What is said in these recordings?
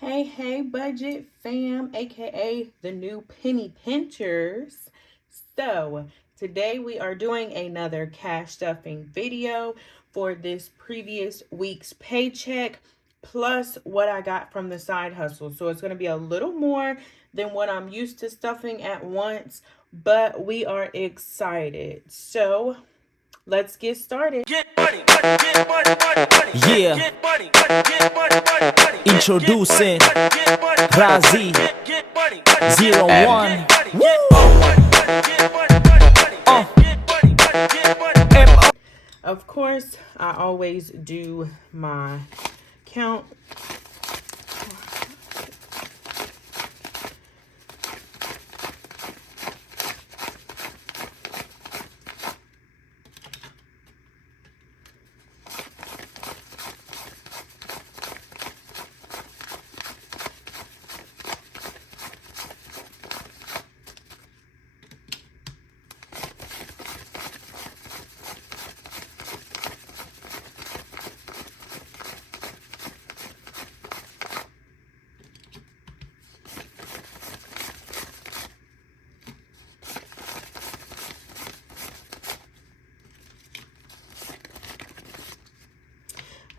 Hey, budget fam, aka the new penny pinchers. So, today we are doing another cash stuffing video for this previous week's paycheck plus what I got from the side hustle. So, it's going to be a little more than what I'm used to stuffing at once, but we are excited. So, let's get started. Get money, get money, yeah. Get money, get money, introducing Razi 01. Of course, I always do my count.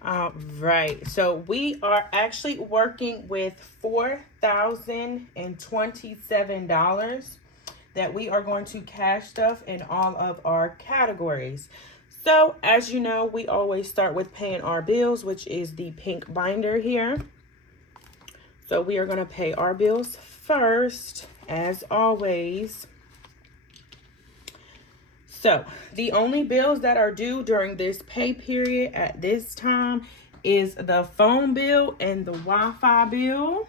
All right, so we are actually working with $4,027 that we are going to cash stuff in all of our categories. So as you know, we always start with paying our bills, which is the pink binder here. So we are going to pay our bills first, as always. So the only bills that are due during this pay period at this time is the phone bill and the Wi-Fi bill.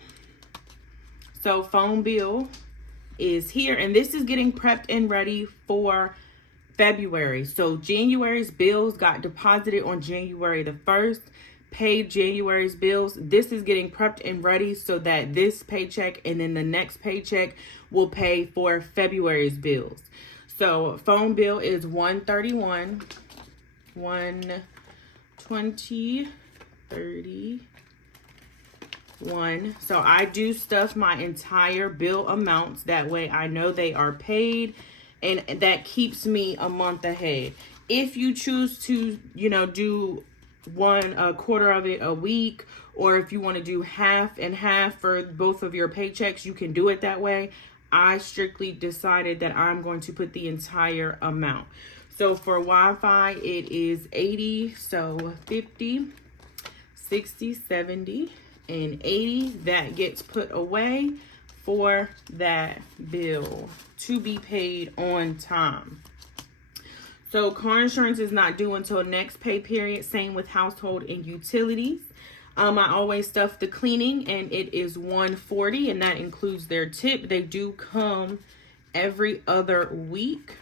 So phone bill is here, and this is getting prepped and ready for February. So January's bills got deposited on January the 1st, paid January's bills. This is getting prepped and ready so that this paycheck and then the next paycheck will pay for February's bills. So phone bill is $131, $120, $31. So I do stuff my entire bill amounts. That way I know they are paid, and that keeps me a month ahead. If you choose to, do a quarter of it a week, or if you want to do half and half for both of your paychecks, you can do it that way. I strictly decided that I'm going to put the entire amount. So for Wi-Fi, it is 80, so 50, 60, 70, and 80. That gets put away for that bill to be paid on time. So car insurance is not due until next pay period. Same with household and utilities. I always stuff the cleaning, and it is $140, and that includes their tip. They do come every other week.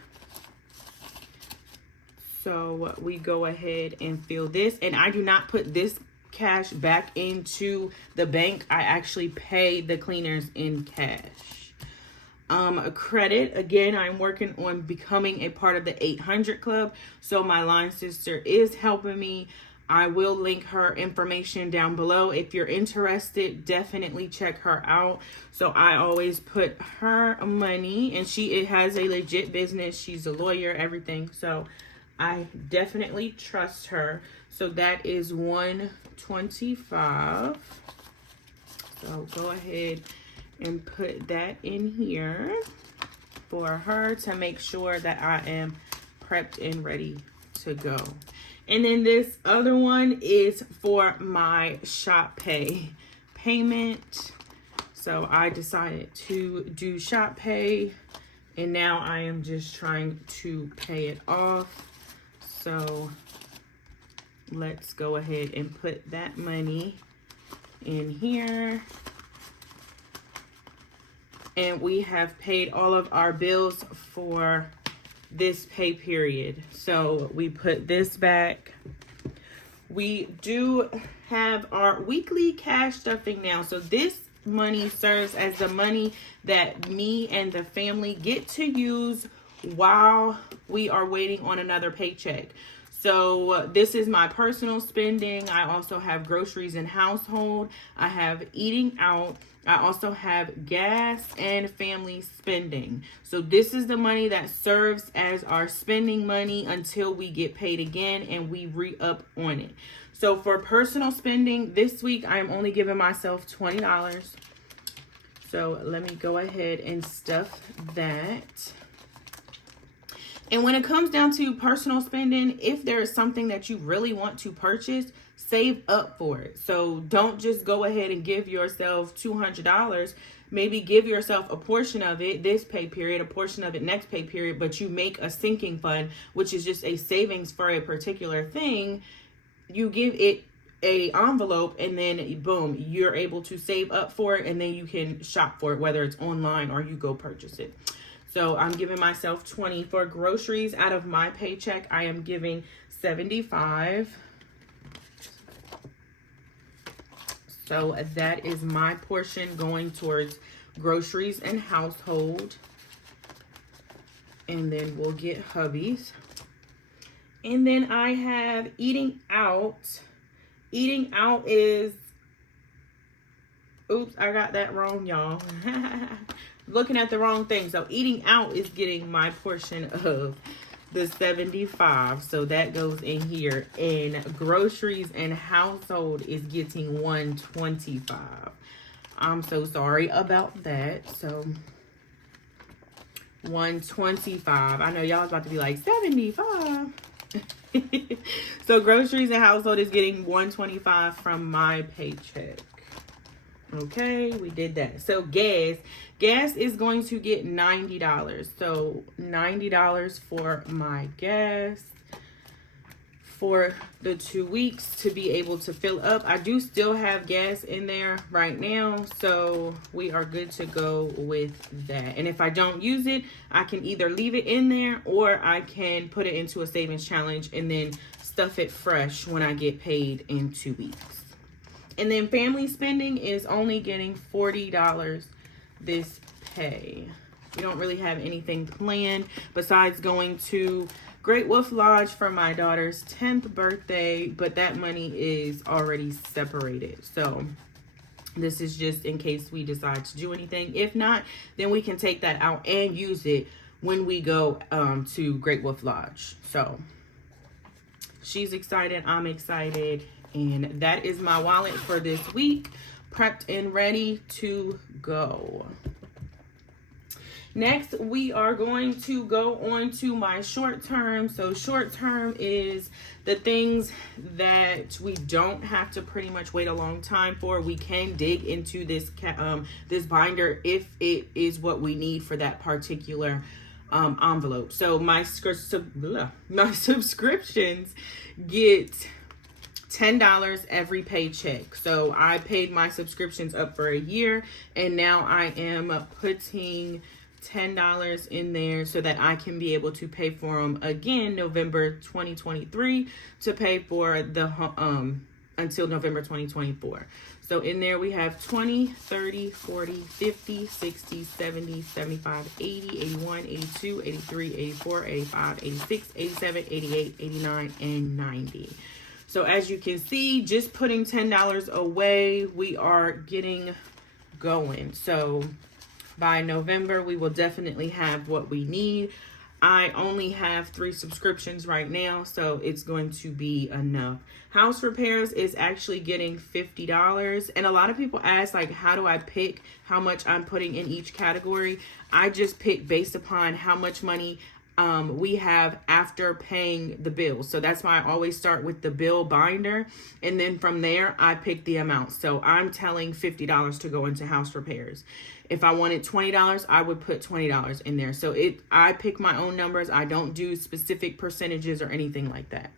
So we go ahead and fill this, and I do not put this cash back into the bank. I actually pay the cleaners in cash. A credit, again, I'm working on becoming a part of the 800 club. So my line sister is helping me. I will link her information down below. If you're interested, definitely check her out. So I always put her money, and it has a legit business. She's a lawyer, everything. So I definitely trust her. So that is $125. So go ahead and put that in here for her to make sure that I am prepped and ready to go. And then this other one is for my shop pay payment. So I decided to do shop pay, and now I am just trying to pay it off. So let's go ahead and put that money in here. And we have paid all of our bills for this pay period. So we put this back. We do have our weekly cash stuffing now. So this money serves as the money that me and the family get to use while we are waiting on another paycheck. So this is my personal spending. I also have groceries and household. I have eating out. I also have gas and family spending. So this is the money that serves as our spending money until we get paid again and we re-up on it. So for personal spending this week, I'm only giving myself $20. So let me go ahead and stuff that. And when it comes down to personal spending, if there is something that you really want to purchase, save up for it. So don't just go ahead and give yourself $200. Maybe give yourself a portion of it this pay period, a portion of it next pay period, but you make a sinking fund, which is just a savings for a particular thing. You give it a envelope and then boom, you're able to save up for it, and then you can shop for it, whether it's online or you go purchase it. So I'm giving myself 20 for groceries. Out of my paycheck, I am giving 75. So that is my portion going towards groceries and household. And then we'll get hubby's. And then I have eating out. Eating out is, oops, I got that wrong, y'all. Looking at the wrong thing. So eating out is getting my portion of the 75. So that goes in here. And groceries and household is getting 125. I'm so sorry about that. So 125. I know y'all about to be like 75. So groceries and household is getting 125 from my paycheck. Okay, we did that. So gas is going to get $90. So $90 for my gas for the 2 weeks to be able to fill up. I do still have gas in there right now, so we are good to go with that. And if I don't use it, I can either leave it in there or I can put it into a savings challenge and then stuff it fresh when I get paid in 2 weeks. And then family spending is only getting $40 this pay. We don't really have anything planned besides going to Great Wolf Lodge for my daughter's 10th birthday, but that money is already separated. So this is just in case we decide to do anything. If not, then we can take that out and use it when we go to Great Wolf Lodge. So she's excited, I'm excited. And that is my wallet for this week, prepped and ready to go. Next, we are going to go on to my short term. So short term is the things that we don't have to pretty much wait a long time for. We can dig into this this binder if it is what we need for that particular envelope. So my subscriptions get $10 every paycheck. So I paid my subscriptions up for a year, and now I am putting $10 in there so that I can be able to pay for them again November 2023 to pay for the until November 2024. So in there we have 20, 30, 40, 50, 60, 70, 75, 80, 81, 82, 83, 84, 85, 86, 87, 88, 89, and 90. So as you can see, just putting $10 away, we are getting going. So by November, we will definitely have what we need. I only have 3 subscriptions right now, so it's going to be enough. House repairs is actually getting $50. And a lot of people ask, like, how do I pick how much I'm putting in each category? I just pick based upon how much money we have after paying the bills. So that's why I always start with the bill binder. And then from there, I pick the amount. So I'm telling $50 to go into house repairs. If I wanted $20, I would put $20 in there. So I pick my own numbers. I don't do specific percentages or anything like that.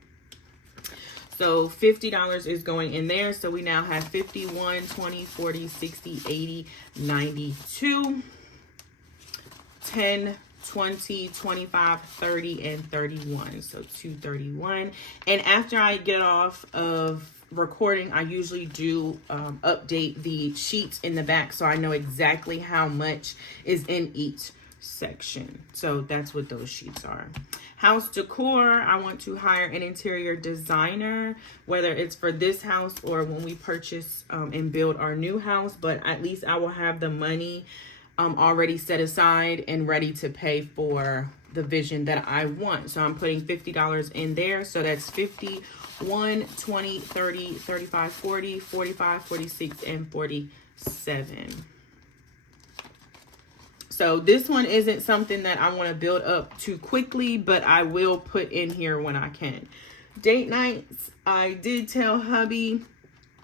So $50 is going in there. So we now have 51, 20, 40, 60, 80, 92, 10, 20, 25, 30, and 31. So 231. And after I get off of recording, I usually do update the sheets in the back so I know exactly how much is in each section. So that's what those sheets are. House decor, I want to hire an interior designer, whether it's for this house or when we purchase and build our new house, but at least I will have the money already set aside and ready to pay for the vision that I want. So I'm putting $50 in there. So that's 50, 1, 20, 30, 35, 40, 45, 46, and 47. So this one isn't something that I want to build up too quickly, but I will put in here when I can. Date nights, I did tell hubby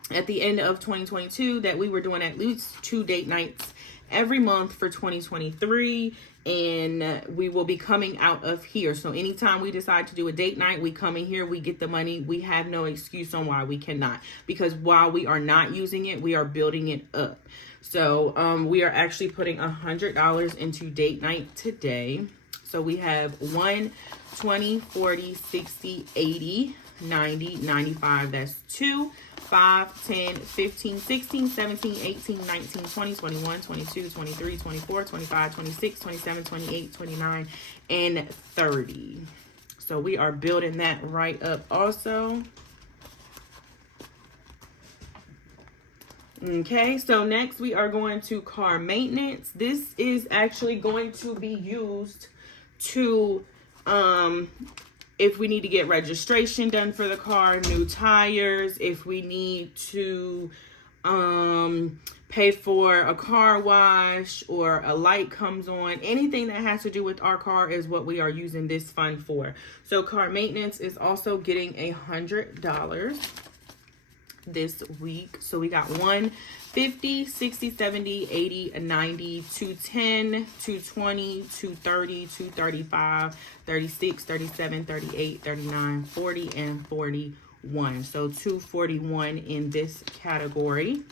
at the end of 2022 that we were doing at least 2 date nights every month for 2023, and we will be coming out of here. So anytime we decide to do a date night, we come in here, we get the money. We have no excuse on why we cannot, because while we are not using it, we are building it up. So we are actually putting $100 into date night today. So we have 1, 20, 40, 60, 80, 90, 95. That's 2, 5, 10, 15, 16, 17, 18, 19, 20, 21, 22, 23, 24, 25, 26, 27, 28, 29, and 30. So we are building that right up also. Okay, so next we are going to car maintenance. This is actually going to be used to, if we need to get registration done for the car, new tires, if we need to pay for a car wash or a light comes on, anything that has to do with our car is what we are using this fund for. So car maintenance is also getting $100 this week. So we got 1, 50, 60, 70, 80, 90, 210, 220, 230, 235, 36, 37, 38, 39, 40, and 41. So 241 in this category.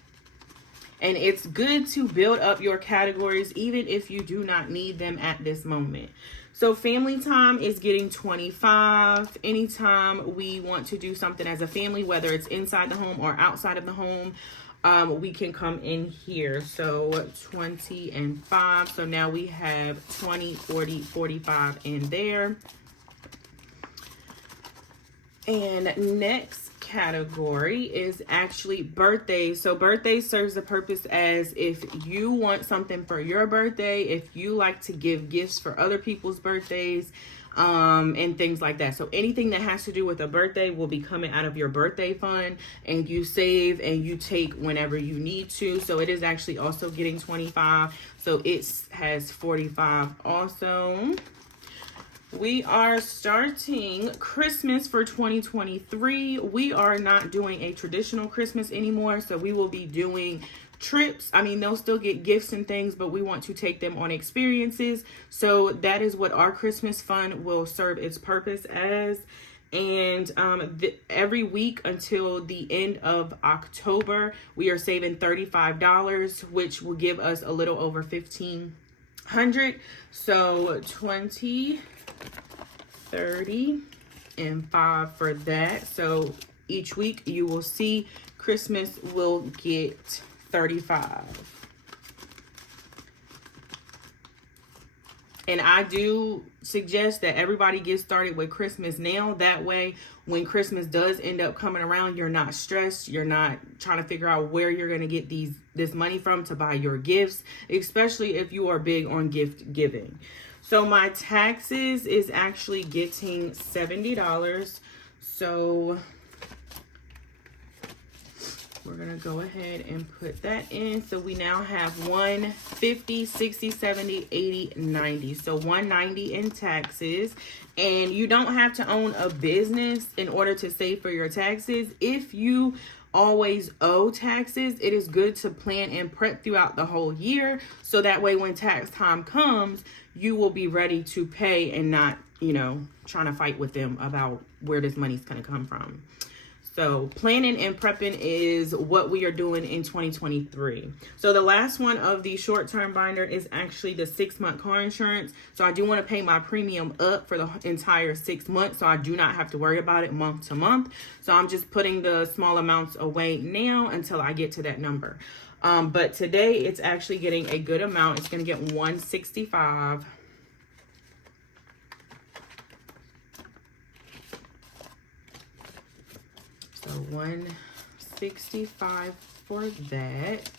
And it's good to build up your categories even if you do not need them at this moment. So family time is getting 25. Anytime we want to do something as a family, whether it's inside the home or outside of the home, we can come in here. So 20 and 5. So now we have 20, 40, 45 in there. And next category is actually birthdays. So birthday serves the purpose as if you want something for your birthday, if you like to give gifts for other people's birthdays, and things like that. So anything that has to do with a birthday will be coming out of your birthday fund, and you save and you take whenever you need to. So it is actually also getting 25. So it has 45 also. We are starting Christmas for 2023. We are not doing a traditional Christmas anymore, so we will be doing trips. I mean, they'll still get gifts and things, but we want to take them on experiences. So that is what our Christmas fund will serve its purpose as. And every week until the end of October, we are saving $35, which will give us a little over $1,500. So 20, 30, and 5 for that. So each week you will see Christmas will get 35. And I do suggest that everybody get started with Christmas now. That way, when Christmas does end up coming around, you're not stressed. You're not trying to figure out where you're going to get this money from to buy your gifts, especially if you are big on gift giving. So my taxes is actually getting $70. So we're going to go ahead and put that in. So we now have 1, 50, 60, 70, 80, 90. So 190 in taxes. And you don't have to own a business in order to save for your taxes. If you always owe taxes, it is good to plan and prep throughout the whole year. So that way when tax time comes, you will be ready to pay and not, trying to fight with them about where this money's going to come from. So planning and prepping is what we are doing in 2023. So the last one of the short-term binder is actually the 6-month car insurance. So I do want to pay my premium up for the entire 6 months, so I do not have to worry about it month to month. So I'm just putting the small amounts away now until I get to that number. But today it's actually getting a good amount. It's going to get $165. So $165 for that.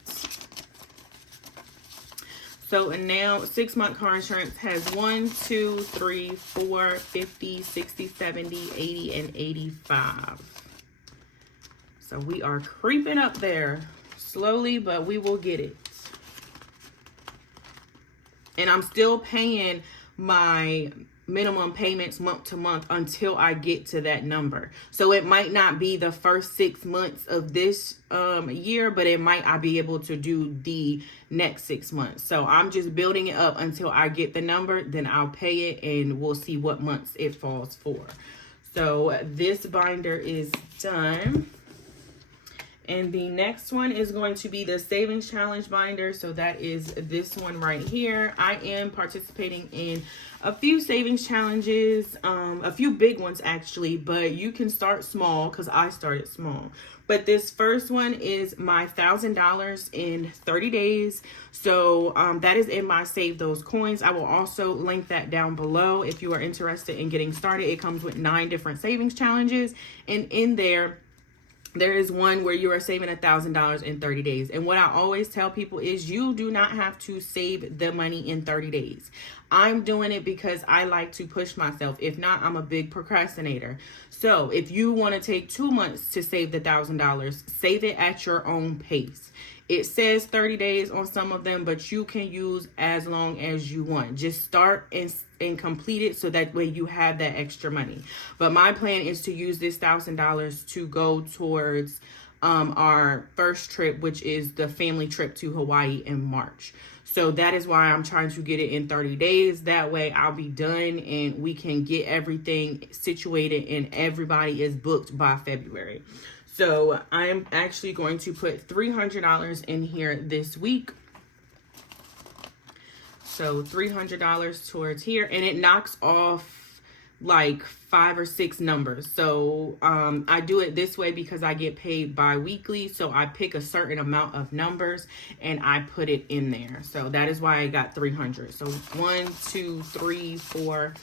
So and now 6-month car insurance has 1, 2, 3, 4, 50, 60, 70, 80, and 85. So we are creeping up there slowly, but we will get it. And I'm still paying my minimum payments month to month until I get to that number. So it might not be the first 6 months of this year, but it might I be able to do the next 6 months. So I'm just building it up until I get the number, then I'll pay it and we'll see what months it falls for. So this binder is done. And the next one is going to be the Savings Challenge binder. So that is this one right here. I am participating in a few savings challenges, a few big ones actually, but you can start small because I started small. But this first one is my $1,000 in 30 days. So that is in my Save Those Coins. I will also link that down below if you are interested in getting started. It comes with 9 different savings challenges, and in there is one where you are saving $1,000 in 30 days. And what I always tell people is you do not have to save the money in 30 days. I'm doing it because I like to push myself. If not, I'm a big procrastinator. So if you want to take 2 months to save the $1,000, save it at your own pace. It says 30 days on some of them, but you can use as long as you want. Just start and complete it so that way you have that extra money. But my plan is to use this $1,000 to go towards our first trip, which is the family trip to Hawaii in March. So that is why I'm trying to get it in 30 days. That way I'll be done and we can get everything situated and everybody is booked by February. So I'm actually going to put $300 in here this week. So $300 towards here, and it knocks off like 5 or 6 numbers. So I do it this way because I get paid bi-weekly. So I pick a certain amount of numbers and I put it in there. So that is why I got 300. So 1, 2, 3, 4,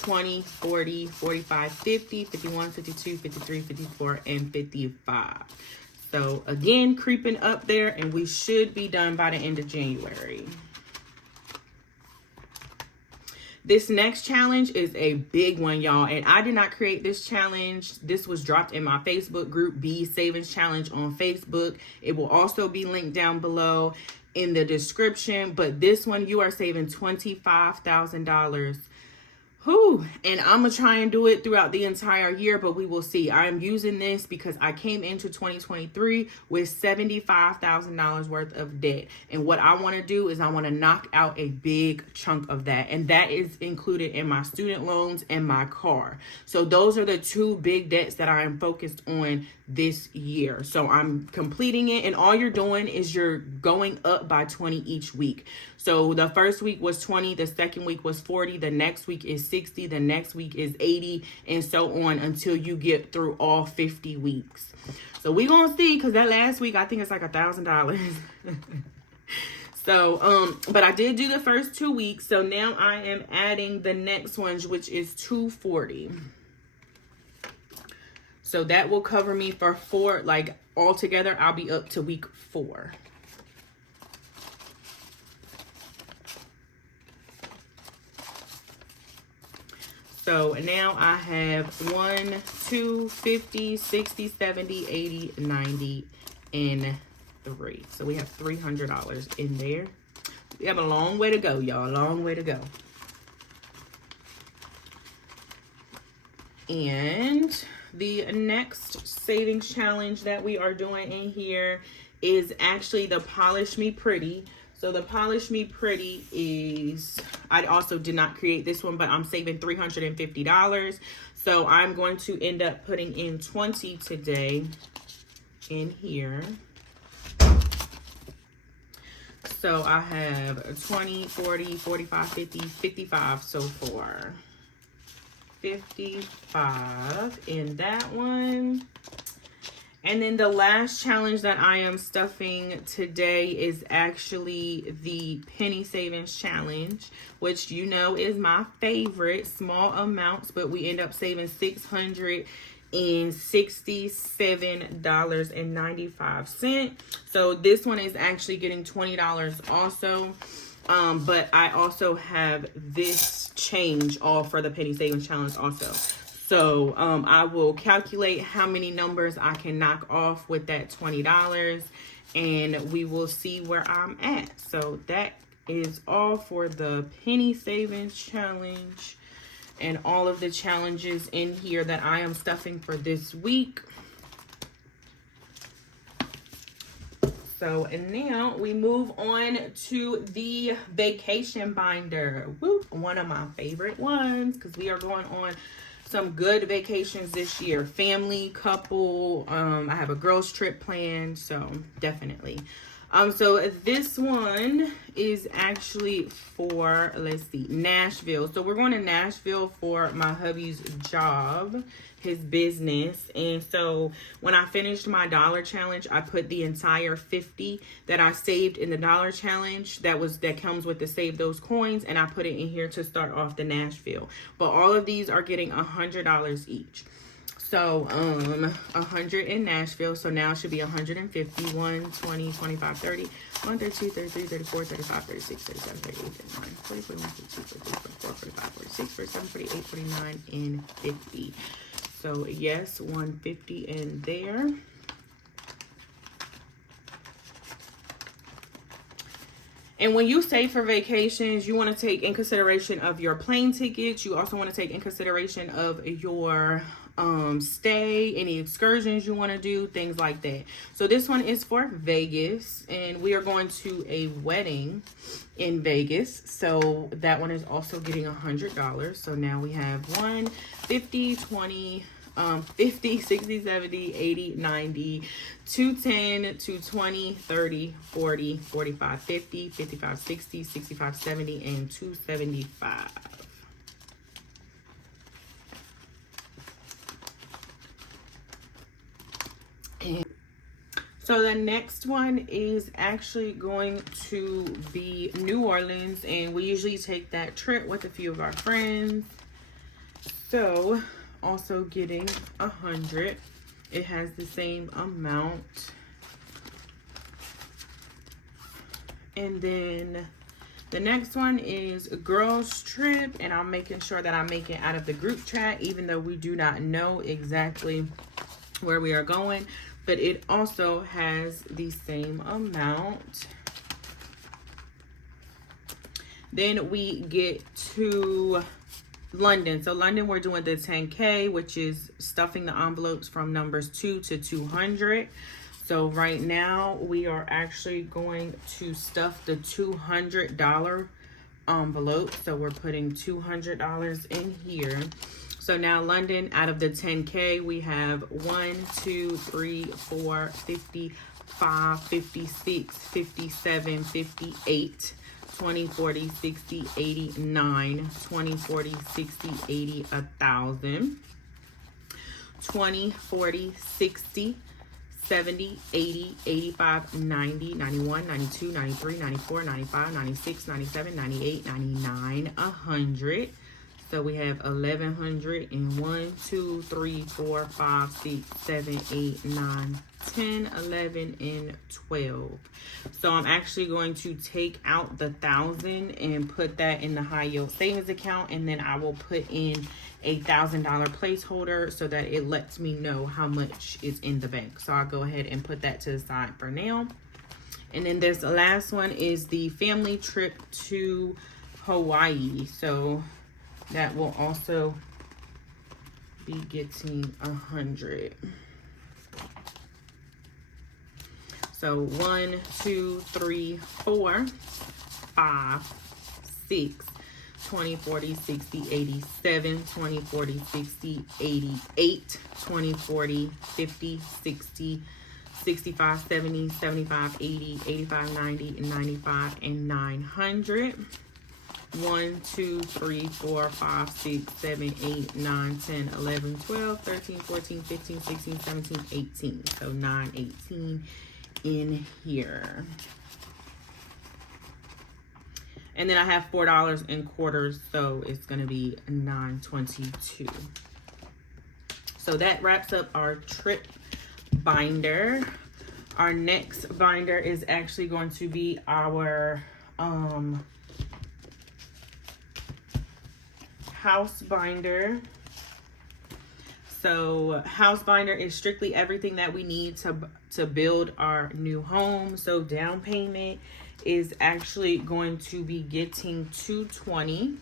20, 40, 45, 50, 51, 52, 53, 54, and 55. So again, creeping up there, and we should be done by the end of January. This next challenge is a big one, y'all, and I did not create this challenge. This was dropped in my Facebook group, B Savings Challenge on Facebook. It will also be linked down below in the description, but this one, you are saving $25,000. And I'm going to try and do it throughout the entire year, but we will see. I am using this because I came into 2023 with $75,000 worth of debt. And what I want to do is I want to knock out a big chunk of that. And that is included in my student loans and my car. So those are the 2 big debts that I am focused on this year. So I'm completing it, and all you're doing is you're going up by 20 each week. So the first week was 20, the second week was 40, the next week is 60, the next week is 80, and so on until you get through all 50 weeks. So we're going to see, because that last week, I think it's like $1,000. So, but I did do the first 2 weeks. So now I am adding the next ones, which is $240. So that will cover me for 4, like altogether, I'll be up to week 4. So now I have 1, 2, 50, 60, 70, 80, 90, and 3. So we have $300 in there. We have a long way to go, y'all. A long way to go. And the next savings challenge that we are doing in here is actually the Polish Me Pretty. So the Polish Me Pretty is, I also did not create this one, but I'm saving $350. So I'm going to end up putting in 20 today in here. So I have 20, 40, 45, 50, 55 so far. 55 in that one. And then the last challenge that I am stuffing today is actually the Penny Savings Challenge, which you know is my favorite. Small amounts, but we end up saving $600 $67.95. So this one is actually getting $20 also. But I also have this change all for the penny savings challenge also. So I will calculate how many numbers I can knock off with that $20, and we will see where I'm at. So that is all for the penny savings challenge and all of the challenges in here that I am stuffing for this week. So, and now we move on to the vacation binder. Whoop, one of my favorite ones, because we are going on some good vacations this year. Family, couple, I have a girls trip planned, so definitely. So this one is actually for, let's see, Nashville. So we're going to Nashville for my hubby's job, his business. And so when I finished my dollar challenge, I put the entire 50 that I saved in the dollar challenge that comes with the save those coins, and I put it in here to start off the Nashville. But all of these are getting $100 each. So 100 in Nashville, so now it should be 150. 1, 20, 25, 30, 1, 32, 33, 34, 35, 36, 37, 38, 39, 40, 41, 42, 43, 44, 45, 46, 47, 48, 49, and 50. So yes, 150 in there. And when you save for vacations, you want to take in consideration of your plane tickets. You also want to take in consideration of your stay, any excursions you want to do, things like that. So this one is for Vegas, and we are going to a wedding in Vegas. So that one is also getting $100. So now we have 1, 50, 20, 50, 60, 70, 80, 90, 210, 220, 30, 40, 45, 50, 55, 60, 65, 70, and 275. So the next one is actually going to be New Orleans, and we usually take that trip with a few of our friends. So also getting 100. It has the same amount. And then the next one is a girls trip, and I'm making sure that I make it out of the group chat, even though we do not know exactly where we are going. But it also has the same amount. Then we get to London. So London, we're doing the 10K, which is stuffing the envelopes from numbers 2 to 200. So right now we are actually going to stuff the $200 envelope. So we're putting $200 in here. So now London, out of the 10K, we have 1, 2, 3, 4, 55, 56, 57, 58, 20, 40, 60, 80, 9, 20, 40, 60, 80, 1,000, 20, 40, 60, 70, 80, 85, 90, 91, 92, 93, 94, 95, 96, 97, 98, 99, 100. So we have 1,100 and 1, 2, 3, 4, 5, 6, 7, 8, 9, 10, 11, and 12. So I'm actually going to take out the 1,000 and put that in the high yield savings account, and then I will put in a $1,000 placeholder so that it lets me know how much is in the bank. So I'll go ahead and put that to the side for now. And then this last one is the family trip to Hawaii. So that will also be getting 100. So 1, 2, 3, 4, 5, 6, 20, 40, 60, 87, 20, 40, 60, 88, 20, 40, 50, 60, 65, 70, 75, 80, 85, 90, 95, and 900. 1, 2, 3, 4, 5, 6, 7, 8, 9, 10, 11, 12, 13, 14, 15, 16, 17, 18. So 9, 18 in here. And then I have $4 in quarters, so it's going to be 9.22. So that wraps up our trip binder. Our next binder is actually going to be our house binder. So house binder is strictly everything that we need to build our new home. So down payment is actually going to be getting $220.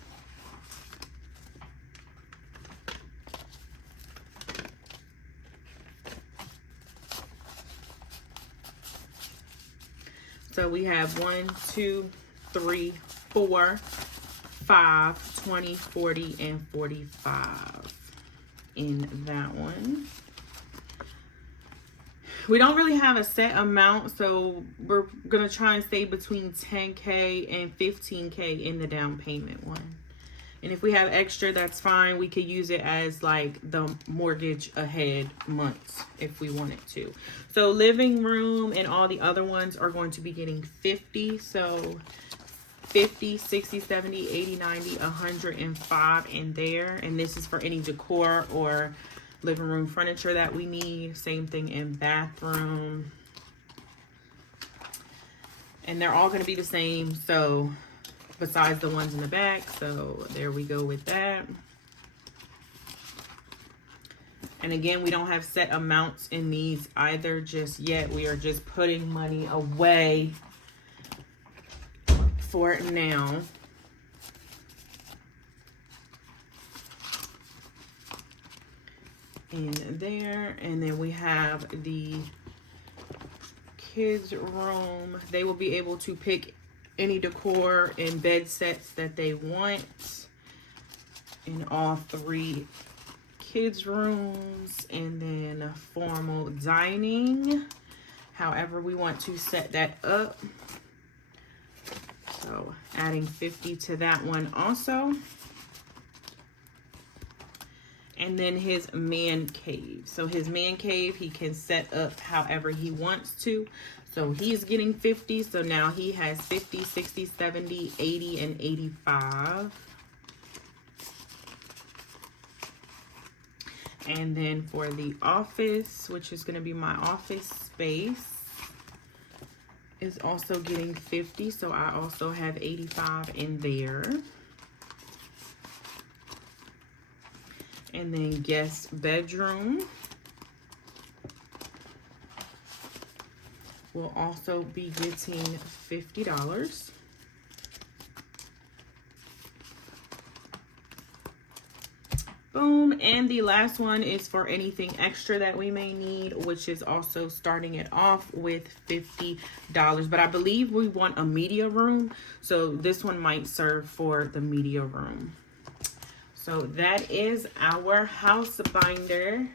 So we have 1, 2, 3, 4, 5, 20, 40, and 45 in that one. We don't really have a set amount, so we're gonna try and stay between 10K and 15K in the down payment one. And if we have extra, that's fine. We could use it as like the mortgage ahead months if we wanted to. So living room and all the other ones are going to be getting 50. So 50, 60, 70, 80, 90, 105 in there. And this is for any decor or living room furniture that we need. Same thing in bathroom. And they're all going to be the same. So besides the ones in the back. So there we go with that. And again, we don't have set amounts in these either just yet. We are just putting money away for now. In there. And then we have the kids room. They will be able to pick any decor and bed sets that they want in all 3 kids rooms, and then formal dining, however we want to set that up. So adding 50 to that one also. And then his man cave. So his man cave, he can set up however he wants to. So he's getting 50. So now he has 50, 60, 70, 80, and 85. And then for the office, which is going to be my office space, is also getting 50. So I also have 85 in there. And then guest bedroom will also be getting $50. Boom. And the last one is for anything extra that we may need, which is also starting it off with $50. But I believe we want a media room, so this one might serve for the media room. So that is our house binder.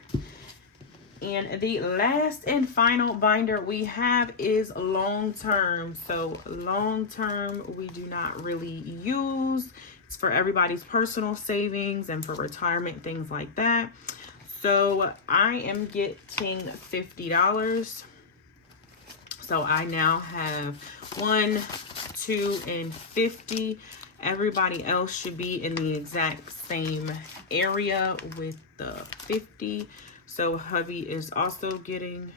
And the last and final binder we have is long-term. So long-term we do not really use. It's for everybody's personal savings and for retirement, things like that. So I am getting $50. So I now have 1, 2, and 50. Everybody else should be in the exact same area with the 50. So hubby is also getting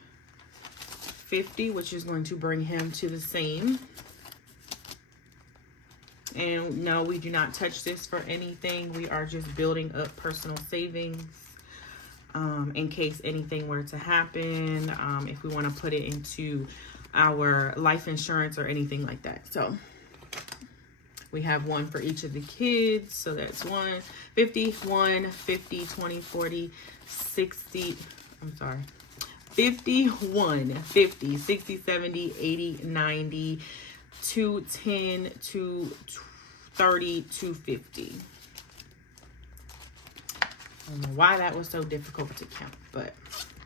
50, which is going to bring him to the same. And no, we do not touch this for anything. We are just building up personal savings in case anything were to happen, if we want to put it into our life insurance or anything like that. So we have 1 for each of the kids. So that's 1, 50, 1, 50, 20, 40, 60. I'm sorry. 51, 50, 60, 70, 80, 90, 210, 230, 250. I don't know why that was so difficult to count, but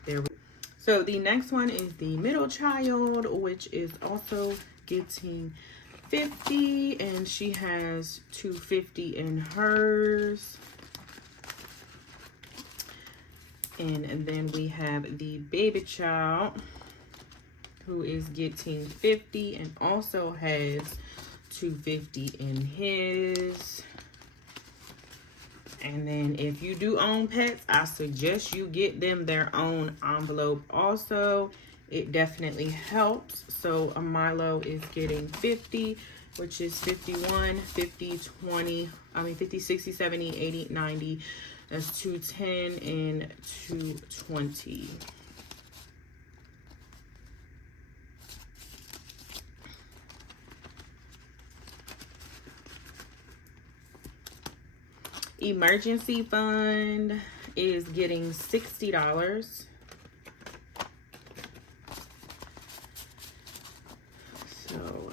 there we go. So the next one is the middle child, which is also getting 50, and she has 250 in hers. And then we have the baby child, who is getting 50 and also has 250 in his. And then if you do own pets, I suggest you get them their own envelope also. It definitely helps. So a Milo is getting 50, which is 51, 50, 20, 50, 60, 70, 80, 90. That's 210 and 220. Emergency fund is getting $60. So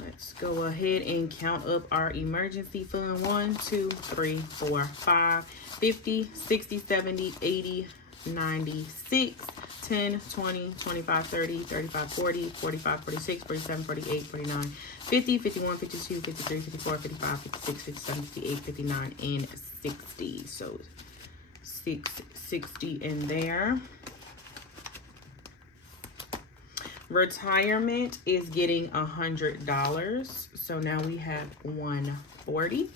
let's go ahead and count up our emergency fund. 1, 2, 3, 4, 5, 50, 60, 70, 80, 96, 10, 20, 25, 30, 35, 40, 45, 46, 47, 48, 49, 50, 51, 52, 53, 54, 55, 56, 57, 58, 59, and 60. So 660 in there. Retirement is getting $100. So now we have 140.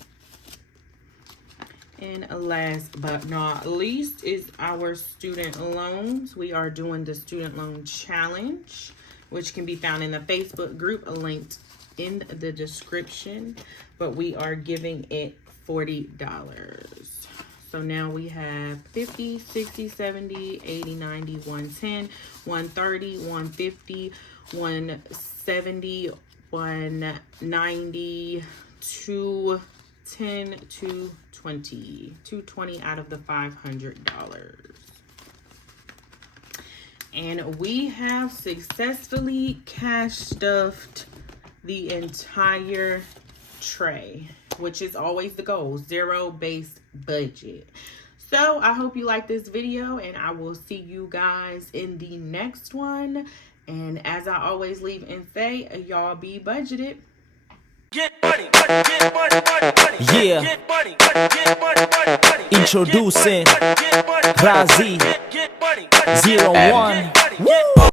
And last but not least is our student loans. We are doing the student loan challenge, which can be found in the Facebook group linked in the description. But we are giving it $40. So now we have 50, 60, 70, 80, 90, 110, 130, 150, 170, 190, 210, 220 out of the $500. And we have successfully cash stuffed the entire tray, which is always the goal, zero-based budget. So I hope you like this video, and I will see you guys in the next one. And as I always leave and say, y'all be budgeted. Get money, get money, yeah. Get money, get money, introducing Razi 01.